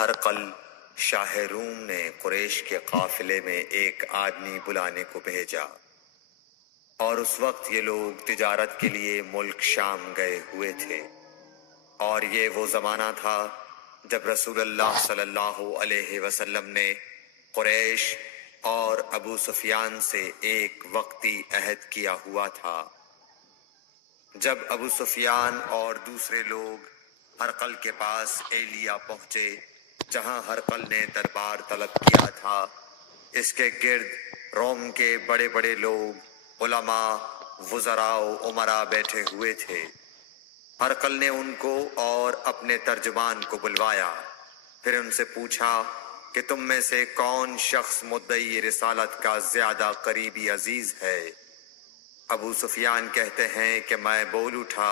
ہرقل شاہ روم نے قریش کے قافلے میں ایک آدمی بلانے کو بھیجا، اور اس وقت یہ لوگ تجارت کے لیے ملک شام گئے ہوئے تھے، اور یہ وہ زمانہ تھا جب رسول اللہ صلی اللہ علیہ وسلم نے قریش اور ابو سفیان سے ایک وقتی عہد کیا ہوا تھا۔ جب ابو سفیان اور دوسرے لوگ ہرقل کے پاس ایلیا پہنچے جہاں ہرقل نے دربار طلب کیا تھا، اس کے گرد روم کے بڑے بڑے لوگ، علماء، وزراء و امراء بیٹھے ہوئے تھے۔ ہرقل نے ان کو اور اپنے ترجمان کو بلوایا، پھر ان سے پوچھا کہ تم میں سے کون شخص مدعی رسالت کا زیادہ قریبی عزیز ہے؟ ابو سفیان کہتے ہیں کہ میں بول اٹھا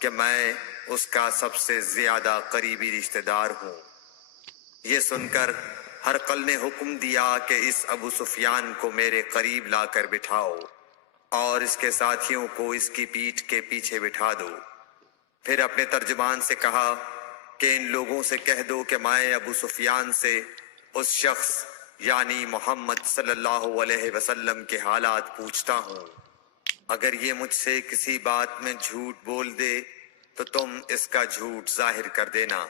کہ میں اس کا سب سے زیادہ قریبی رشتہ دار ہوں۔ یہ سن کر ہرقل نے حکم دیا کہ اس ابو سفیان کو میرے قریب لا کر بٹھاؤ اور اس کے ساتھیوں کو اس کی پیٹھ کے پیچھے بٹھا دو۔ پھر اپنے ترجمان سے کہا کہ ان لوگوں سے کہہ دو کہ میں ابو سفیان سے اس شخص یعنی محمد صلی اللہ علیہ وسلم کے حالات پوچھتا ہوں، اگر یہ مجھ سے کسی بات میں جھوٹ بول دے تو تم اس کا جھوٹ ظاہر کر دینا۔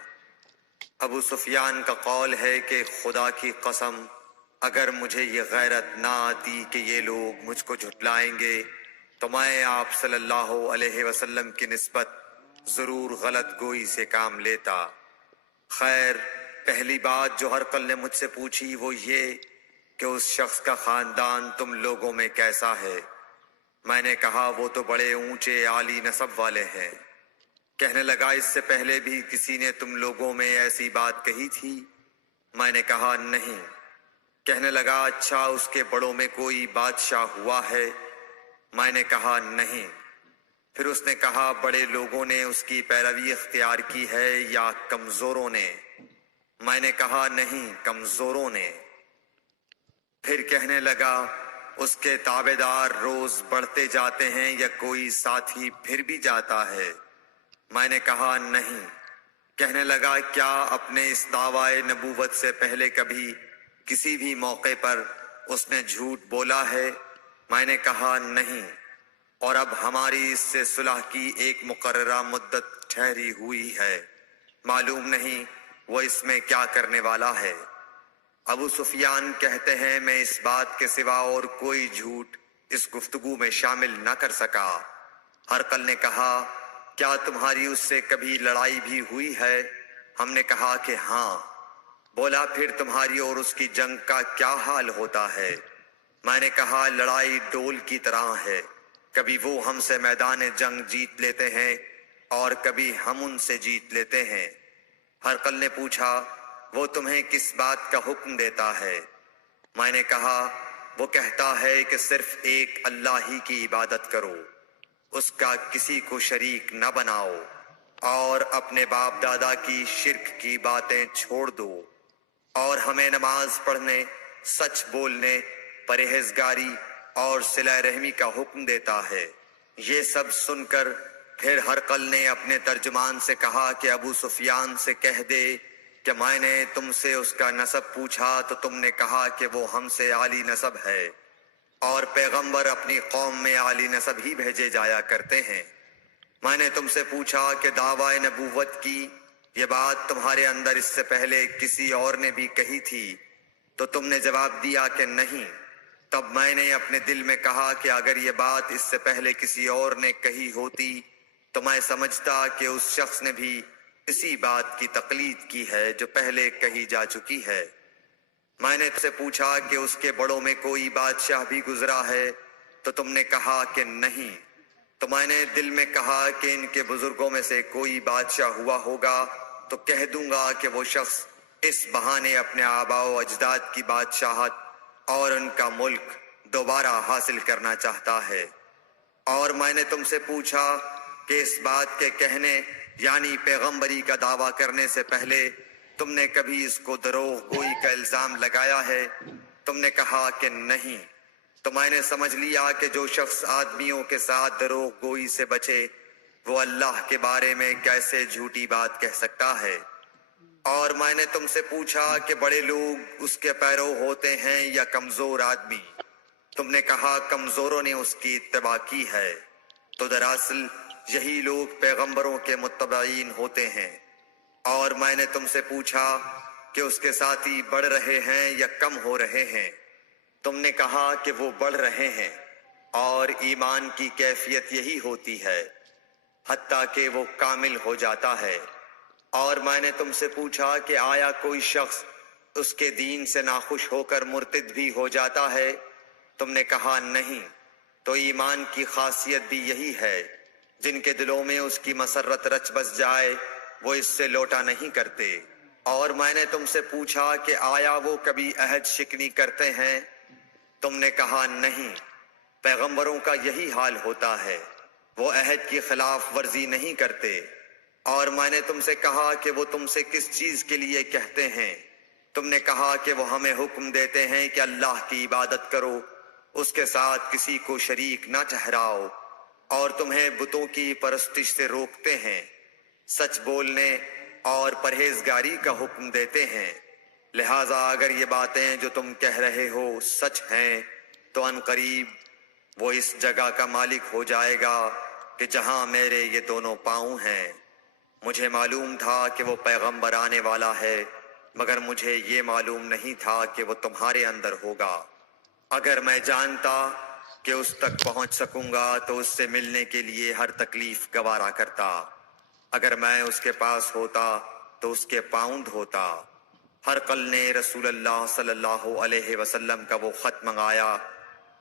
ابو سفیان کا قول ہے کہ خدا کی قسم اگر مجھے یہ غیرت نہ آتی کہ یہ لوگ مجھ کو جھٹلائیں گے تو میں آپ صلی اللہ علیہ وسلم کی نسبت ضرور غلط گوئی سے کام لیتا۔ خیر، پہلی بات جو ہرقل نے مجھ سے پوچھی وہ یہ کہ اس شخص کا خاندان تم لوگوں میں کیسا ہے؟ میں نے کہا وہ تو بڑے اونچے عالی نسب والے ہیں۔ کہنے لگا اس سے پہلے بھی کسی نے تم لوگوں میں ایسی بات کہی تھی؟ میں نے کہا نہیں۔ کہنے لگا اچھا اس کے بڑوں میں کوئی بادشاہ ہوا ہے؟ میں نے کہا نہیں۔ پھر اس نے کہا بڑے لوگوں نے اس کی پیروی اختیار کی ہے یا کمزوروں نے؟ میں نے کہا نہیں، کمزوروں نے۔ پھر کہنے لگا اس کے تابعدار روز بڑھتے جاتے ہیں یا کوئی ساتھی پھر بھی جاتا ہے؟ میں نے کہا نہیں۔ کہنے لگا کیا اپنے اس دعوی نبوت سے پہلے کبھی کسی بھی موقع پر اس نے جھوٹ بولا ہے؟ میں نے کہا نہیں، اور اب ہماری اس سے صلح کی ایک مقررہ مدت ٹھہری ہوئی ہے، معلوم نہیں وہ اس میں کیا کرنے والا ہے۔ ابو سفیان کہتے ہیں میں اس بات کے سوا اور کوئی جھوٹ اس گفتگو میں شامل نہ کر سکا۔ ہرقل نے کہا کیا تمہاری اس سے کبھی لڑائی بھی ہوئی ہے؟ ہم نے کہا کہ ہاں۔ بولا پھر تمہاری اور اس کی جنگ کا کیا حال ہوتا ہے؟ میں نے کہا لڑائی ڈول کی طرح ہے، کبھی وہ ہم سے میدان جنگ جیت لیتے ہیں اور کبھی ہم ان سے جیت لیتے ہیں۔ ہرقل نے پوچھا وہ تمہیں کس بات کا حکم دیتا ہے؟ میں نے کہا وہ کہتا ہے کہ صرف ایک اللہ ہی کی عبادت کرو، اس کا کسی کو شریک نہ بناؤ، اور اپنے باپ دادا کی شرک کی باتیں چھوڑ دو، اور ہمیں نماز پڑھنے، سچ بولنے، پرہیزگاری اور صلہ رحمی کا حکم دیتا ہے۔ یہ سب سن کر پھر ہرقل نے اپنے ترجمان سے کہا کہ ابو سفیان سے کہہ دے کہ میں نے تم سے اس کا نسب پوچھا تو تم نے کہا کہ وہ ہم سے عالی نسب ہے، اور پیغمبر اپنی قوم میں عالی نسب ہی بھیجے جایا کرتے ہیں۔ میں نے تم سے پوچھا کہ دعوی نبوت کی یہ بات تمہارے اندر اس سے پہلے کسی اور نے بھی کہی تھی تو تم نے جواب دیا کہ نہیں۔ تب میں نے اپنے دل میں کہا کہ اگر یہ بات اس سے پہلے کسی اور نے کہی ہوتی تو میں سمجھتا کہ اس شخص نے بھی اسی بات کی تقلید کی ہے جو پہلے کہی جا چکی ہے۔ میں نے تم سے پوچھا کہ اس کے بڑوں میں کوئی بادشاہ بھی گزرا ہے تو تم نے کہا کہ نہیں۔ تو میں نے دل میں کہا کہ ان کے بزرگوں میں سے کوئی بادشاہ ہوا ہوگا تو کہہ دوں گا کہ وہ شخص اس بہانے اپنے آباء و اجداد کی بادشاہت اور ان کا ملک دوبارہ حاصل کرنا چاہتا ہے۔ اور میں نے تم سے پوچھا کہ اس بات کے کہنے یعنی پیغمبری کا دعویٰ کرنے سے پہلے تم نے کبھی اس کو دروغ گوئی کا الزام لگایا ہے؟ تم نے کہا کہ نہیں۔ تو میں نے سمجھ لیا کہ جو شخص آدمیوں کے ساتھ دروغ گوئی سے بچے وہ اللہ کے بارے میں کیسے جھوٹی بات کہہ سکتا ہے۔ اور میں نے تم سے پوچھا کہ بڑے لوگ اس کے پیرو ہوتے ہیں یا کمزور آدمی؟ تم نے کہا کمزوروں نے اس کی اتباع کی ہے۔ تو دراصل یہی لوگ پیغمبروں کے متبعین ہوتے ہیں۔ اور میں نے تم سے پوچھا کہ اس کے ساتھی بڑھ رہے ہیں یا کم ہو رہے ہیں؟ تم نے کہا کہ وہ بڑھ رہے ہیں، اور ایمان کی کیفیت یہی ہوتی ہے حتیٰ کہ وہ کامل ہو جاتا ہے۔ اور میں نے تم سے پوچھا کہ آیا کوئی شخص اس کے دین سے ناخوش ہو کر مرتد بھی ہو جاتا ہے؟ تم نے کہا نہیں۔ تو ایمان کی خاصیت بھی یہی ہے، جن کے دلوں میں اس کی مسرت رچ بس جائے وہ اس سے لوٹا نہیں کرتے۔ اور میں نے تم سے پوچھا کہ آیا وہ کبھی عہد شکنی کرتے ہیں؟ تم نے کہا نہیں۔ پیغمبروں کا یہی حال ہوتا ہے، وہ عہد کی خلاف ورزی نہیں کرتے۔ اور میں نے تم سے کہا کہ وہ تم سے کس چیز کے لیے کہتے ہیں؟ تم نے کہا کہ وہ ہمیں حکم دیتے ہیں کہ اللہ کی عبادت کرو، اس کے ساتھ کسی کو شریک نہ ٹھہراؤ، اور تمہیں بتوں کی پرستش سے روکتے ہیں، سچ بولنے اور پرہیزگاری کا حکم دیتے ہیں۔ لہٰذا اگر یہ باتیں جو تم کہہ رہے ہو سچ ہیں تو ان قریب وہ اس جگہ کا مالک ہو جائے گا کہ جہاں میرے یہ دونوں پاؤں ہیں۔ مجھے معلوم تھا کہ وہ پیغمبر آنے والا ہے، مگر مجھے یہ معلوم نہیں تھا کہ وہ تمہارے اندر ہوگا۔ اگر میں جانتا کہ اس تک پہنچ سکوں گا تو اس سے ملنے کے لیے ہر تکلیف گوارا کرتا۔ اگر میں اس کے پاس ہوتا تو اس کے پاؤں دھوتا۔ ہرقل نے رسول اللہ صلی اللہ علیہ وسلم کا وہ خط منگایا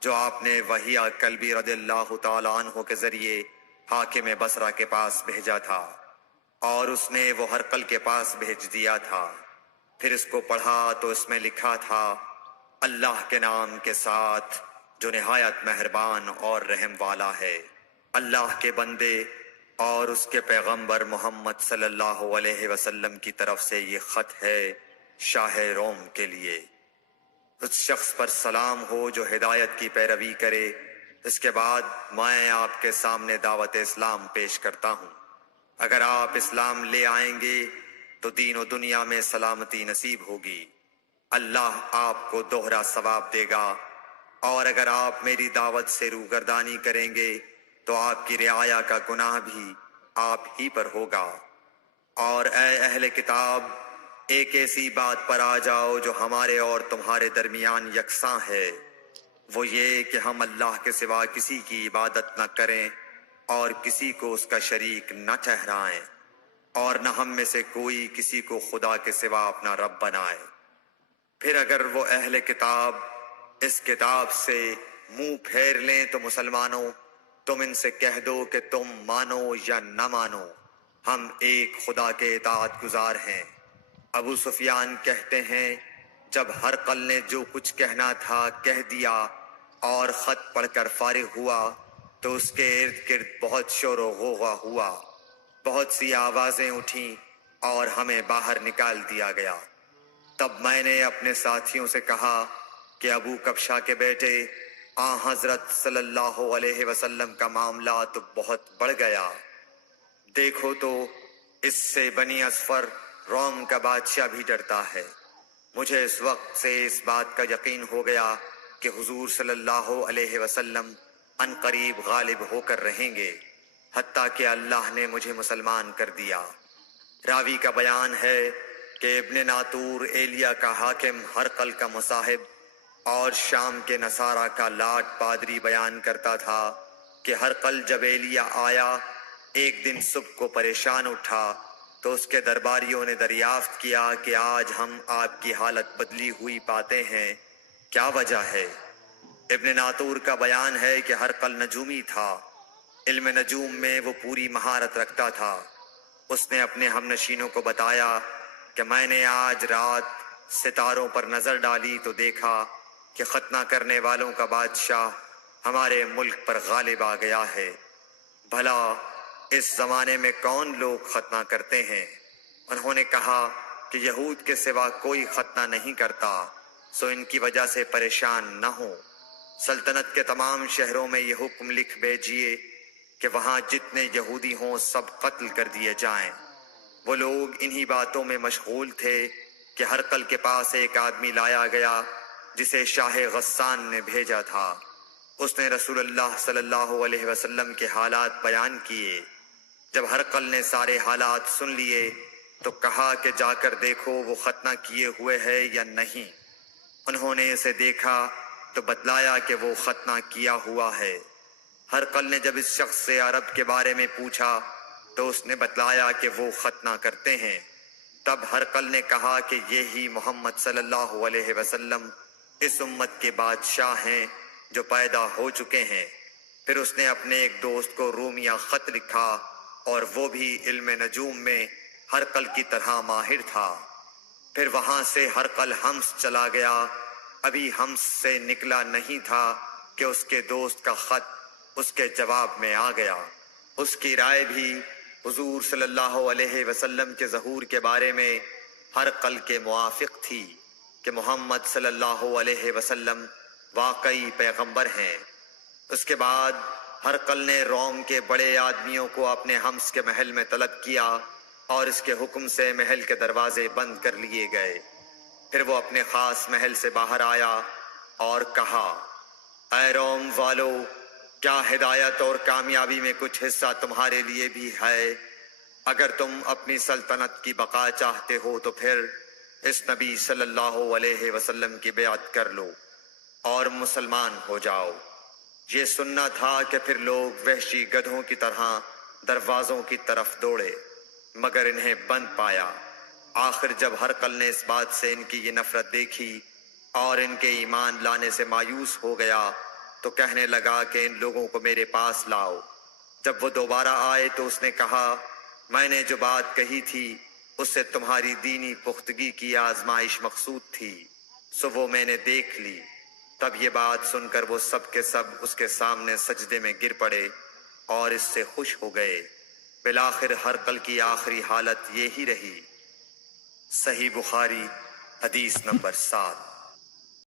جو آپ نے وحیہ کلبی رضی اللہ تعالیٰ عنہ کے ذریعے حاکم بصرہ کے پاس بھیجا تھا، اور اس نے وہ ہرقل کے پاس بھیج دیا تھا۔ پھر اس کو پڑھا تو اس میں لکھا تھا، اللہ کے نام کے ساتھ جو نہایت مہربان اور رحم والا ہے۔ اللہ کے بندے اور اس کے پیغمبر محمد صلی اللہ علیہ وسلم کی طرف سے یہ خط ہے شاہ روم کے لیے۔ اس شخص پر سلام ہو جو ہدایت کی پیروی کرے۔ اس کے بعد میں آپ کے سامنے دعوت اسلام پیش کرتا ہوں۔ اگر آپ اسلام لے آئیں گے تو دین و دنیا میں سلامتی نصیب ہوگی، اللہ آپ کو دوہرا ثواب دے گا۔ اور اگر آپ میری دعوت سے روگردانی کریں گے تو آپ کی رعایا کا گناہ بھی آپ ہی پر ہوگا۔ اور اے اہل کتاب، ایک ایسی بات پر آ جاؤ جو ہمارے اور تمہارے درمیان یکساں ہے، وہ یہ کہ ہم اللہ کے سوا کسی کی عبادت نہ کریں اور کسی کو اس کا شریک نہ ٹھہرائیں، اور نہ ہم میں سے کوئی کسی کو خدا کے سوا اپنا رب بنائے۔ پھر اگر وہ اہل کتاب اس کتاب سے منہ پھیر لیں تو مسلمانوں، تم ان سے کہہ دو کہ تم مانو یا نہ مانو، ہم ایک خدا کے اطاعت گزار ہیں۔ ابو سفیان کہتے ہیں، جب ہرقل نے جو کچھ کہنا تھا کہہ دیا اور خط پڑھ کر فارغ ہوا تو اس کے ارد گرد بہت شور و غوغا ہوا، بہت سی آوازیں اٹھیں اور ہمیں باہر نکال دیا گیا۔ تب میں نے اپنے ساتھیوں سے کہا کہ ابو کبشہ کے بیٹے حضرت صلی اللہ علیہ وسلم کا معاملہ تو بہت بڑھ گیا۔ دیکھو تو اس سے بنی اصفر روم کا بادشاہ بھی ڈرتا ہے۔ مجھے اس وقت سے اس بات کا یقین ہو گیا کہ حضور صلی اللہ علیہ وسلم ان قریب غالب ہو کر رہیں گے، حتیٰ کہ اللہ نے مجھے مسلمان کر دیا۔ راوی کا بیان ہے کہ ابن ناطور ایلیا کا حاکم ہرقل کا مصاحب اور شام کے نصارہ کا لاٹ پادری بیان کرتا تھا کہ ہرقل جب ایلیا آیا ایک دن صبح کو پریشان اٹھا تو اس کے درباریوں نے دریافت کیا کہ آج ہم آپ کی حالت بدلی ہوئی پاتے ہیں، کیا وجہ ہے؟ ابن ناطور کا بیان ہے کہ ہرقل نجومی تھا، علم نجوم میں وہ پوری مہارت رکھتا تھا۔ اس نے اپنے ہم نشینوں کو بتایا کہ میں نے آج رات ستاروں پر نظر ڈالی تو دیکھا کہ ختنہ کرنے والوں کا بادشاہ ہمارے ملک پر غالب آ گیا ہے۔ بھلا اس زمانے میں کون لوگ ختنہ کرتے ہیں؟ انہوں نے کہا کہ یہود کے سوا کوئی ختنہ نہیں کرتا، سو ان کی وجہ سے پریشان نہ ہوں۔ سلطنت کے تمام شہروں میں یہ حکم لکھ بھیجیے کہ وہاں جتنے یہودی ہوں سب قتل کر دیے جائیں۔ وہ لوگ انہی باتوں میں مشغول تھے کہ ہرقل کے پاس ایک آدمی لایا گیا جسے شاہ غسان نے بھیجا تھا۔ اس نے رسول اللہ صلی اللہ علیہ وسلم کے حالات بیان کیے۔ جب ہرقل نے سارے حالات سن لیے تو کہا کہ جا کر دیکھو وہ ختنہ کیے ہوئے ہے یا نہیں۔ انہوں نے اسے دیکھا تو بتلایا کہ وہ ختنہ کیا ہوا ہے۔ ہرقل نے جب اس شخص سے عرب کے بارے میں پوچھا تو اس نے بتلایا کہ وہ ختنہ کرتے ہیں۔ تب ہرقل نے کہا کہ یہی محمد صلی اللہ علیہ وسلم اس امت کے بادشاہ ہیں جو پیدا ہو چکے ہیں۔ پھر اس نے اپنے ایک دوست کو رومیہ خط لکھا اور وہ بھی علم نجوم میں ہرقل کی طرح ماہر تھا۔ پھر وہاں سے ہرقل حمص چلا گیا۔ ابھی حمص سے نکلا نہیں تھا کہ اس کے دوست کا خط اس کے جواب میں آ گیا۔ اس کی رائے بھی حضور صلی اللہ علیہ وسلم کے ظہور کے بارے میں ہرقل کے موافق تھی کہ محمد صلی اللہ علیہ وسلم واقعی پیغمبر ہیں۔ اس کے بعد ہرقل نے روم کے بڑے آدمیوں کو اپنے حمص کے محل میں طلب کیا اور اس کے حکم سے محل کے دروازے بند کر لیے گئے۔ پھر وہ اپنے خاص محل سے باہر آیا اور کہا، اے روم والو، کیا ہدایت اور کامیابی میں کچھ حصہ تمہارے لیے بھی ہے؟ اگر تم اپنی سلطنت کی بقا چاہتے ہو تو پھر اس نبی صلی اللہ علیہ وسلم کی بیعت کر لو اور مسلمان ہو جاؤ۔ یہ سننا تھا کہ پھر لوگ وحشی گدھوں کی طرح دروازوں کی طرف دوڑے مگر انہیں بند پایا۔ آخر جب ہرقل نے اس بات سے ان کی یہ نفرت دیکھی اور ان کے ایمان لانے سے مایوس ہو گیا تو کہنے لگا کہ ان لوگوں کو میرے پاس لاؤ۔ جب وہ دوبارہ آئے تو اس نے کہا، میں نے جو بات کہی تھی اس سے تمہاری دینی پختگی کی آزمائش مقصود تھی، سو وہ میں نے دیکھ لی۔ تب یہ بات سن کر وہ سب کے سب اس کے سامنے سجدے میں گر پڑے اور اس سے خوش ہو گئے۔ بالآخر ہرقل کی آخری حالت یہی رہی۔ صحیح بخاری حدیث نمبر 7۔